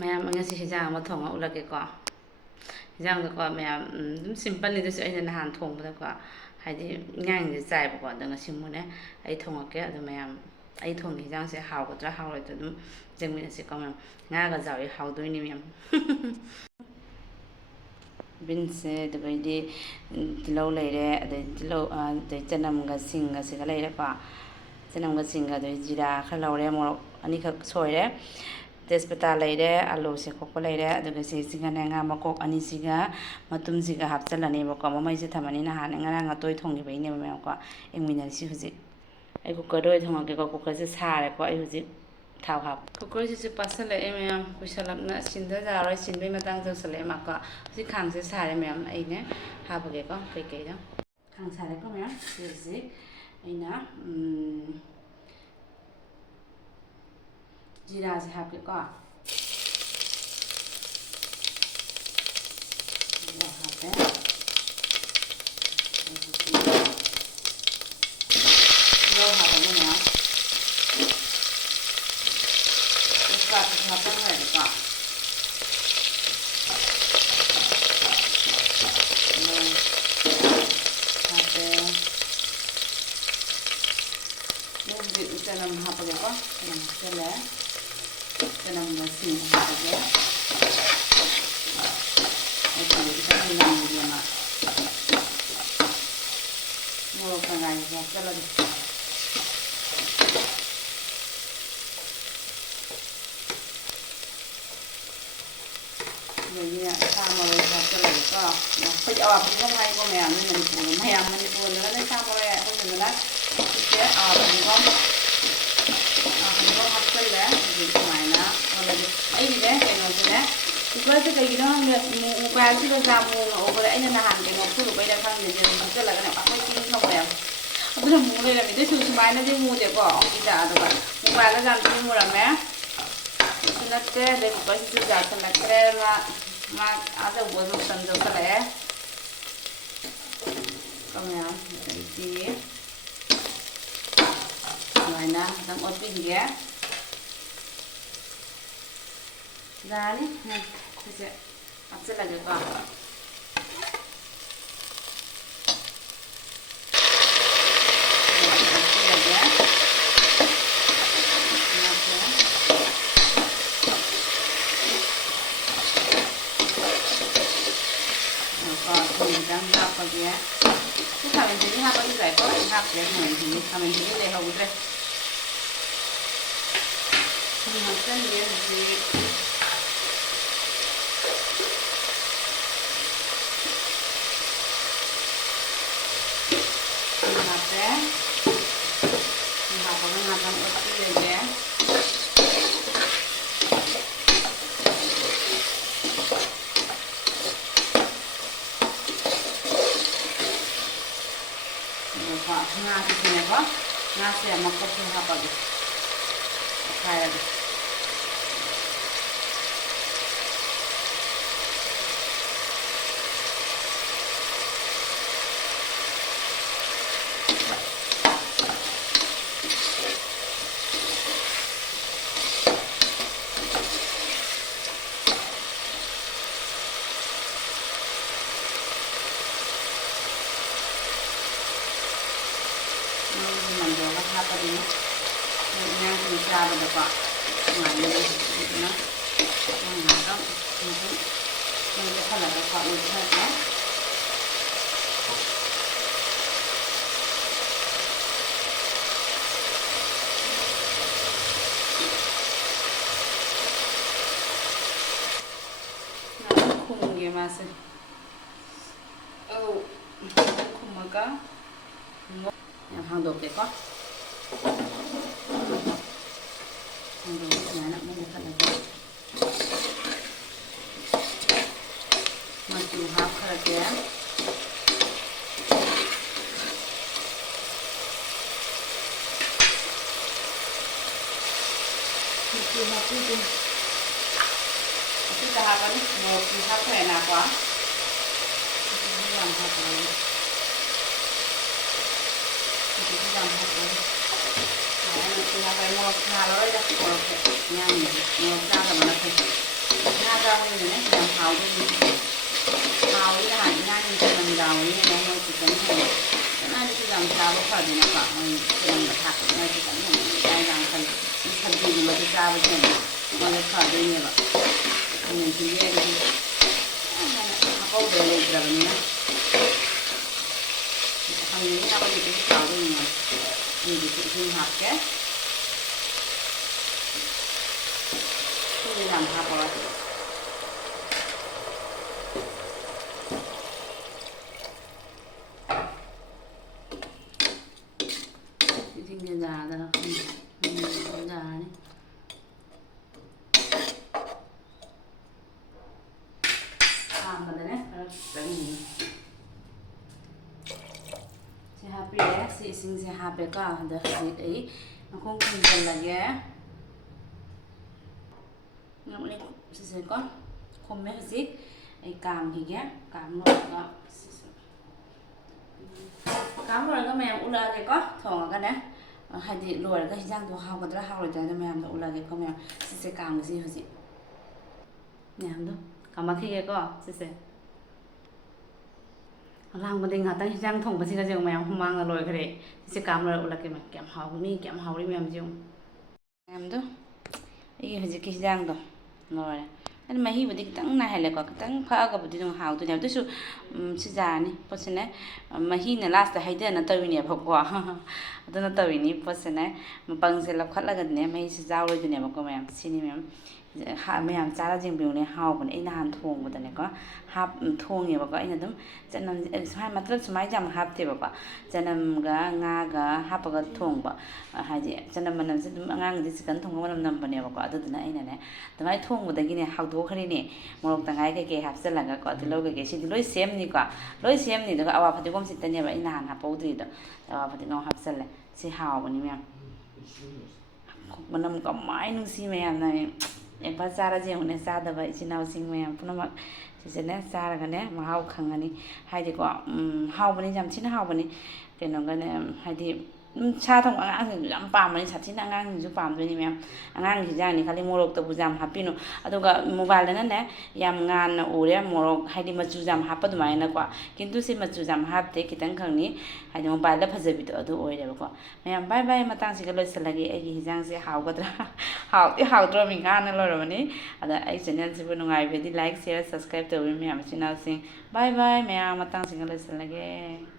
ꯃꯌꯥꯝ ꯉꯁꯤ ꯍꯤꯟꯖꯥꯡ ꯑꯃ ꯊꯣꯡꯉ ꯎꯠꯂꯛꯀꯦꯀꯣ ꯍꯤꯟꯖꯥꯡꯗꯣꯀꯣ ꯃꯌꯥꯝ ꯑꯗꯨꯝ ꯁꯤꯝꯄꯜꯅꯤꯗꯁꯨ ꯑꯩꯅ ꯅꯍꯥꯟ ꯊꯣꯡꯕꯗꯀꯣ ꯍꯥꯏꯗꯤ ꯏꯟꯉꯥꯡꯁꯦ ꯆꯥꯏꯕꯀꯣ ꯑꯗꯣ ꯉꯁꯤ ꯑꯃꯨꯛꯅꯦ ꯑꯩ ꯊꯣꯡꯉꯛꯀꯦ ꯑꯗꯣ ꯃꯌꯥꯝ ꯑꯩ ꯊꯣꯡꯒꯦ ꯍꯤꯟꯖꯥꯡꯁꯦ ꯍꯥꯎꯒꯗ꯭ꯔꯥ ꯍꯥꯎꯔꯣꯏꯗ꯭ꯔꯥ ꯑꯗꯨꯝ ꯌꯦꯡꯃꯤꯟꯅꯁꯤꯀꯣ ꯃꯌꯥꯝ ꯉꯥꯒ ꯆꯥꯎꯋꯤ ꯍꯥꯎꯗꯣꯏꯅꯤ ꯃꯌꯥꯝ ꯕꯤꯟꯁꯁꯦ ꯑꯗꯨꯒꯩꯗꯤ ꯇꯤꯜꯍꯧ ꯂꯩꯔꯦ ꯑꯗꯩ ꯇꯤꯜꯍꯧ ꯑꯗꯩ ꯆꯅꯝꯒ ꯁꯤꯡꯒꯁꯤꯒ ꯂꯩꯔꯦꯀꯣ ꯆꯅꯝꯒ ꯁꯤꯡꯒ ꯑꯗꯩ ꯖꯤꯔꯥ ꯈꯔ ꯂꯧꯔꯦ ꯃꯣꯔꯣꯛ ꯑꯅꯤꯈꯛ ꯁꯣꯏꯔꯦ ꯇꯦꯖꯄꯇꯥ ꯂꯩꯔꯦ ꯑꯂꯨ ꯁꯦꯛꯀꯣꯛꯄ ꯂꯩꯔꯦ ꯑꯗꯨꯒ ꯁꯤꯁꯤꯒꯅꯦ ꯉꯥ ꯃꯀꯣꯛ ꯑꯅꯤꯁꯤꯒ ꯃꯇꯨꯝꯁꯤꯒ ꯍꯥꯞꯆꯤꯜꯂꯅꯦꯕꯀꯣ ꯃꯃꯩꯁꯦ ꯊꯝꯃꯅꯤ ꯅꯍꯥꯟ ꯉꯔꯥꯡ ꯉꯇꯣꯏ ꯊꯣꯡꯈꯤꯕꯩꯅꯦꯕ ꯃꯌꯥꯝꯀꯣ ꯌꯦꯡꯃꯤꯟꯅꯔꯤꯁꯤ ꯍꯧꯖꯤꯛ ꯑꯩ ꯀꯨꯀꯔꯗ ꯑꯣꯏꯅ ꯊꯣꯡꯉꯛꯀꯦꯀꯣ ꯀꯨꯀꯔꯁꯦ ꯁꯥꯔꯦꯀꯣ ꯑꯩ ꯍꯧꯖꯤꯛ ꯊꯥꯎ ꯍꯥꯞ ꯀꯨꯀꯔꯁꯤꯁꯨ ꯄꯥꯁꯜꯂꯛꯑꯦ ꯃꯌꯥꯝ ꯀꯨꯏꯁꯜꯂꯛꯅ ꯁꯤꯟꯗ ꯌꯥꯔꯣꯏ ꯁꯤꯟꯕꯩ ꯃꯇꯥꯡ ꯌꯧꯁꯜꯂꯛꯑꯦ ꯃꯥꯀꯣ ꯍꯧꯖꯤꯛ ꯈꯥꯡꯁꯦ ꯁꯥꯔꯦ ꯃꯌꯥꯝ ꯑꯩꯅꯦ ꯍꯥꯞꯄꯒꯦꯀꯣ ꯀꯩꯀꯩꯗꯣ ꯈꯥꯡ ꯁꯥꯔꯦꯀꯣ ꯃꯌꯥꯝ ꯍꯧꯖꯤꯛ ꯑꯩꯅ ꯖꯤꯔꯥꯁꯦ ꯍꯥꯞꯀꯦꯀꯣ ꯖꯤꯔꯥ ꯍꯥꯞꯄꯦ ꯇꯤꯜꯍꯧ ꯍꯥꯞꯄꯒ ꯃꯌꯥꯝ ꯇꯦꯖꯄꯥꯠꯁꯤꯁꯨ ꯍꯥꯞꯆꯟꯈ꯭ꯔꯦꯀꯣ ꯇꯤꯜꯍꯧ ꯍꯥꯞꯄꯦ ꯍꯧꯖꯤꯛ ꯆꯅꯝ ꯍꯥꯞꯄꯒꯦꯀꯣ ꯆꯅꯝ ꯍꯥꯞꯆꯜꯂꯦ ꯆꯅꯝꯒ ꯁꯤꯡ ꯍꯥꯞꯄꯒꯦ ꯑꯩ ꯈꯤꯇꯪ ꯅꯝꯒꯦꯅ ꯃꯣꯔꯣꯛ ꯉꯥꯔꯤꯁꯦ ꯍꯥꯞꯆꯜꯂꯒꯦ ꯑꯗꯒꯤ ꯁꯥ ꯃꯔꯣꯏꯁꯦ ꯍꯥꯞꯆꯜꯂꯒꯦꯀꯣ ꯑꯩꯈꯣꯏꯗꯤ ꯑꯋꯥ ꯐꯗꯤꯒꯣꯝ ꯍꯥꯏꯀꯣ ꯃꯌꯥꯝꯅ ꯃꯅꯤꯄꯨꯔꯗ ꯃꯌꯥꯝ ꯃꯅꯤꯄꯨꯔꯗꯅ ꯁꯥ ꯃꯔꯣꯏ ꯑꯩꯈꯣꯏꯗꯅ ꯁꯤꯁꯦ ꯑꯋꯥ ꯐꯗꯤꯒꯣꯝ ꯍꯥꯞꯆꯜꯂꯦ ꯍꯧꯖꯤꯛ ꯁꯨꯃꯥꯏꯅ ꯑꯣꯜꯂꯒꯦ ꯑꯩꯒꯤꯅꯦ ꯀꯩꯅꯣꯁꯤꯅꯦ ꯀꯨꯀꯔꯁꯦ ꯀꯩꯒꯤꯅꯣ ꯈꯪꯗꯦ ꯃꯣꯕꯥꯏꯜꯁꯤꯗ ꯌꯥꯝ ꯃꯨꯅ ꯎꯕꯗ ꯑꯩꯅ ꯅꯍꯥꯟ ꯀꯩꯅꯣ ꯐꯨꯔꯨꯕꯩꯗ ꯈꯪꯗꯦ ꯑꯗꯨꯝ ꯍꯥꯞꯆꯜꯂꯒꯅꯦ ꯑꯩꯈꯣꯏ ꯆꯤꯡ ꯊꯝꯃꯦꯕ ꯑꯗꯨꯅ ꯃꯨ ꯂꯩꯔꯝꯃꯤ ꯑꯗꯨꯁꯨ ꯁꯨꯃꯥꯏꯅꯗꯤ ꯃꯨꯗꯦꯀꯣ ꯑꯣꯡꯂꯤꯗ ꯑꯗꯨꯒ ꯃꯣꯕꯥꯏꯜꯗ ꯌꯥꯝ ꯊꯤꯅ ꯃꯨꯔꯝꯃꯦ ꯀꯩꯁꯨ ꯅꯠꯇꯦ ꯑꯗꯩ ꯀꯨꯀꯔꯁꯤꯁꯨ ꯌꯥꯁꯜꯂꯛꯇ꯭ꯔꯦ ꯃꯥ ꯑꯆꯧꯕ ꯃꯇꯝ ꯌꯧꯁꯜꯂꯛꯑꯦ ꯃꯌꯥꯝ ꯑꯗꯩꯗꯤ ꯁꯨꯃꯥꯏꯅ ꯈꯤꯇꯪ ꯑꯣꯠꯄꯤꯈꯤꯒꯦ ꯌꯥꯔꯅꯤ ꯑꯩꯈꯣꯏꯁꯦ ꯍꯥꯞꯆꯤꯜꯂꯒꯦꯀꯣ ꯊꯨꯝ ꯈꯤꯇꯪ ꯍꯥꯞꯄꯒꯦ ꯁꯤ ꯈꯥꯃꯦꯟ ꯁꯤꯟꯕꯤ ꯍꯥꯞꯄꯗꯤ ꯌꯥꯏꯀꯣ ꯍꯥꯞꯇ꯭ꯔꯦ ꯈꯥꯃꯦꯟ ꯁꯤꯟꯕꯤ ꯂꯩꯍꯧꯗ꯭ꯔꯦ ꯊꯨꯝ ꯍꯥꯞꯆꯟꯒꯦ ꯍꯧꯖꯤꯛ ꯊꯨꯝ ꯍꯥꯞꯄꯦ ꯊꯨꯝ ꯍꯥꯞꯄꯒ ꯉꯥꯛꯇꯪ ꯑꯣꯠꯄꯤꯔꯒꯦ ꯉꯥꯁꯤꯁꯨꯅꯦꯀꯣ ꯉꯥꯁꯦ ꯃꯀꯛꯁꯨ ꯍꯥꯞꯄꯒꯦ ꯑꯣꯠꯈꯥꯏꯔꯒꯦ ꯃꯟꯗꯣꯛꯑꯒ ꯍꯥꯞꯄꯗꯤ ꯑꯉꯥꯡꯁꯤꯡ ꯆꯥꯕꯗꯀꯣ ꯅꯨꯡꯉꯥꯏꯅꯤ ꯑꯗꯨꯅ ꯉꯥꯏꯍꯥꯛꯇꯪ ꯆꯠꯊꯠꯂꯒꯀꯣ ꯎꯠꯊꯔꯒꯦ ꯈꯨꯝꯒꯦ ꯃꯥꯁꯦ ꯈꯨꯝꯃꯒ ꯌꯥꯝ ꯍꯥꯡꯗꯣꯛꯀꯦꯀꯣ ꯍꯥꯡꯗꯣꯛꯑꯒ ꯁꯨꯃꯥꯏꯅ ꯑꯃꯨꯛ ꯃꯨꯊꯠꯂꯒꯦ ꯃꯆꯨ ꯍꯥꯞꯈ꯭ꯔꯒꯦ ꯃꯆꯨ ꯍꯥꯞꯄꯤꯒꯦ ꯑꯁꯤꯗ ꯍꯥꯞꯄꯅꯤ ꯃꯣꯔꯣꯛꯁꯨ ꯍꯥꯞꯈ꯭ꯔꯦꯅꯀꯣ ꯌꯥꯝ ꯍꯥꯞꯄꯅꯤ ꯌꯥꯝ ꯍꯥꯞꯄꯅꯤ ꯃꯆꯨ ꯍꯥꯞꯄꯦ ꯃꯣꯔꯣꯛ ꯊꯥꯔꯔꯣꯏꯗ ꯃꯣꯔꯣꯛꯁꯦ ꯌꯥꯝꯅ ꯃꯣꯔꯣꯛ ꯆꯥꯗꯕꯅ ꯐꯩ ꯌꯥꯎꯕꯅꯤꯅꯅꯦ ꯌꯥꯝ ꯍꯥꯎꯗꯣꯏꯅꯤ ꯍꯥꯎꯋꯤ ꯅꯍꯥꯟ ꯏꯅꯥꯅꯤ ꯆꯅꯝ ꯌꯥꯎꯕꯅꯤꯅꯅꯦ ꯃꯣꯏ ꯆꯤꯛꯀꯟ ꯊꯣꯡꯕ ꯏꯅꯥꯅꯤꯁꯨ ꯌꯥꯝ ꯆꯥꯕ ꯐꯗꯣꯏꯅꯀꯣ ꯃꯣꯏ ꯆꯅꯝꯒ ꯊꯥꯛꯄꯅꯤꯅ ꯆꯤꯛꯀꯟ ꯊꯣꯡꯕ ꯆꯥꯛ ꯌꯥꯝ ꯈꯜꯂꯤ ꯁꯕꯖꯤꯒꯨꯝꯕꯁꯨ ꯆꯥꯕꯁꯤꯅ ꯃꯣꯏꯗ ꯐꯗꯣꯏꯅꯦꯕ ꯈꯥꯃꯦꯟꯁꯤꯟꯕꯤ ꯑꯩꯗꯤ ꯍꯥꯞꯍꯧꯗ꯭ꯔ ꯂꯩꯇ꯭ꯔꯕꯅꯤꯅ ꯈꯥꯃꯦꯟꯁꯤꯟꯕꯤ ꯍꯥꯞꯄꯗꯤ ꯍꯥꯎꯗꯣꯏꯅꯤ ꯑꯩꯒꯤꯁꯨ ꯏꯁꯤꯡ ꯍꯥꯞꯀꯦ ꯏꯁꯤꯡ ꯌꯥꯝ ꯍꯥꯞꯄꯒ 이제 나가라. 나니. 아무데나 그러니. 제 하비에 시싱 제 하베가 한다 하지. 콩콩 잘라게. 우리 시세가 콤메 하지. 이 감기게 감로가 감로가 매우 올라가게 통하가네. 하디 로얼가 희장도 하고들 하고들 매am도 올라게 거면 시세 감지 하지. 매am도 감마키게거 시세. 랑바데 ngata 희장 통바시가 지금 매am 후망을 로이 그래. 시세 감을 올라게 매 겸 하고니 겸 하우리 매am 지금. 매am도 이 hujik 희장도 노래. 아니 마히부디 kitang 나할래거 kitang 파가부디 좀 하우도냐. 또수 시자니 버스네 마히나 라스트 하이데나 떠위니 버고. ꯑꯗꯨꯅ ꯇꯧꯔꯤꯅꯤ ꯄꯣꯠꯁꯤꯅꯦ ꯃꯄꯪꯁꯦ ꯂꯧꯈꯠꯂꯒꯅꯦ ꯃꯍꯤꯁꯦ ꯆꯥꯎꯔꯣꯏꯗꯣꯏꯅꯦꯕꯀꯣ ꯃꯌꯥꯝ ꯁꯤꯅꯤ ꯃꯌꯥꯝ ꯆꯥꯔ ꯌꯦꯡꯕꯤꯌꯨꯅꯦ ꯍꯥꯎꯕꯅꯦ ꯑꯩ ꯅꯍꯥꯟ ꯊꯣꯡꯕꯗꯅꯦꯀꯣ ꯊꯣꯡꯉꯦꯕꯀꯣ ꯑꯩꯅ ꯑꯗꯨꯝ ꯆꯅꯝ ꯁꯨꯃꯥꯏꯅ ꯃꯇꯜ ꯁꯨꯃꯥꯏꯅ ꯌꯥꯝ ꯍꯥꯞꯇꯦꯕꯀꯣ ꯆꯅꯝꯒ ꯉꯥꯒ ꯍꯥꯞꯄꯒ ꯊꯣꯡꯕ ꯍꯥꯏꯗꯤ ꯆꯅꯝ ꯃꯅꯝꯁꯦ ꯑꯗꯨꯝ ꯑꯉꯥꯡꯗꯤ ꯆꯤꯛꯀꯟ ꯊꯣꯡꯕ ꯃꯅꯝ ꯅꯝꯕꯅꯦꯕꯀꯣ ꯑꯗꯨꯗꯨꯅ ꯑꯩꯅꯅꯦ ꯑꯗꯨꯃꯥꯏꯅ ꯊꯣꯡꯕꯗꯒꯤꯅꯦ ꯍꯧꯗꯣꯛꯈ꯭ꯔꯤꯅꯦ ꯃꯣꯔꯣꯛ ꯇꯪꯈꯥꯏ ꯀꯩꯀꯩ ꯍꯥꯞꯆꯤꯜꯂꯒꯀꯣ ꯇꯤꯜꯍꯧ ꯀꯩꯀꯩ ꯁꯤꯗꯤ ꯂꯣꯏ ꯁꯦꯝꯅꯤꯀꯣ ꯂꯣꯏ ꯁꯦꯝꯅꯤ ꯑꯗꯨꯒ ꯑꯋꯥ ꯐꯗꯤꯒꯣꯝ ꯁꯤꯠꯇꯅꯦꯕ ꯑꯩ ꯅꯍꯥꯟ ꯍꯥꯞꯄꯧꯗ꯭ꯔꯤꯗꯣ ꯑꯋꯥ ꯐꯗꯤꯒꯣꯝ ꯍꯥꯞꯆꯜꯂꯦ ꯁꯤ ꯍꯥꯎꯕꯅꯤ ꯃꯌꯥꯝ ꯃꯅꯝ ꯀꯃꯥꯏ ꯅꯨꯡꯁꯤ ꯃꯌꯥꯝꯅ ꯑꯦꯝꯐꯥ ꯆꯥꯔ ꯌꯦꯡꯉꯨꯅꯦ ꯆꯥꯗꯕ ꯏꯆꯤꯟ ꯏꯅꯥꯎꯁꯤꯡ ꯃꯌꯥꯝ ꯄꯨꯝꯅꯃꯛ ꯁꯤꯁꯦꯅꯦ ꯆꯥꯔꯒꯅꯦ ꯃꯍꯥꯎ ꯈꯪꯉꯅꯤ ꯍꯥꯏꯗꯤꯀꯣ ꯍꯥꯎꯕꯅꯤ ꯌꯥꯝ ꯊꯤꯅ ꯍꯥꯎꯕꯅꯤ ꯀꯩꯅꯣꯒꯅꯦ ꯍꯥꯏꯗꯤ ꯁꯥ ꯊꯣꯡꯕ ꯑꯉꯥꯡꯁꯤꯡꯁꯨ ꯌꯥꯝ ꯄꯥꯝꯕꯅꯤ ꯁꯥꯊꯤꯅ ꯑꯉꯥꯡꯁꯤꯡꯁꯨ ꯄꯥꯝꯗꯣꯏꯅꯤ ꯃꯌꯥꯝ ꯑꯉꯥꯡꯒꯤ ꯍꯤꯟꯖꯥꯡꯅꯤ ꯈꯜꯂꯤ ꯃꯣꯔꯣꯛꯇꯕꯨ ꯌꯥꯝ ꯍꯥꯞꯄꯤꯅꯨ ꯑꯗꯨꯒ ꯃꯣꯕꯥꯏꯜꯗꯅꯅꯦ ꯌꯥꯝ ꯉꯥꯟꯅ ꯎꯔꯦ ꯃꯣꯔꯣꯛ ꯍꯥꯏꯗꯤ ꯃꯆꯨ ꯌꯥꯝ ꯍꯥꯞꯄ ꯑꯗꯨꯃꯥꯏꯅꯀꯣ ꯀꯤꯟꯇꯨ ꯁꯤ ꯃꯆꯨ ꯌꯥꯝ ꯍꯥꯞꯇꯦ ꯈꯤꯇꯪ ꯈꯪꯅꯤ ꯍꯥꯏꯗꯤ ꯃꯣꯕꯥꯏꯜꯗ ꯐꯖꯕꯤꯗꯣ ꯑꯗꯨ ꯑꯣꯏꯔꯦꯕꯀꯣ ꯃꯌꯥꯝ ꯕꯥꯏ ꯕꯥꯏ ꯃꯇꯥꯡꯁꯤꯒ ꯂꯣꯏꯁꯤꯜꯂꯒꯦ ꯑꯩꯒꯤ ꯍꯤꯟꯖꯥꯡꯁꯦ ꯍꯥꯎꯒꯗ꯭ꯔꯥ ꯍꯥꯎꯗꯤ ꯍꯥꯎꯗ꯭ꯔꯣꯃꯤ ꯉꯥꯅ ꯂꯣꯏꯔꯕꯅꯤ ꯑꯗ ꯑꯩ ꯆꯦꯅꯦꯜꯁꯤꯕꯨ ꯅꯨꯡꯉꯥꯏꯕꯗꯤ ꯂꯥꯏꯛ ꯁꯤꯌꯔ ꯁꯕꯁꯀ꯭ꯔꯥꯏꯕ ꯇꯧꯕꯤꯌꯨ ꯃꯌꯥꯝ ꯏꯆꯤꯟ ꯏꯅꯥꯎꯁꯤꯡ ꯕꯥꯏ ꯕꯥꯏ ꯃꯌꯥꯝ ꯃꯇꯥꯡꯁꯤꯒ ꯂꯣꯏꯁꯤꯜꯂꯒꯦ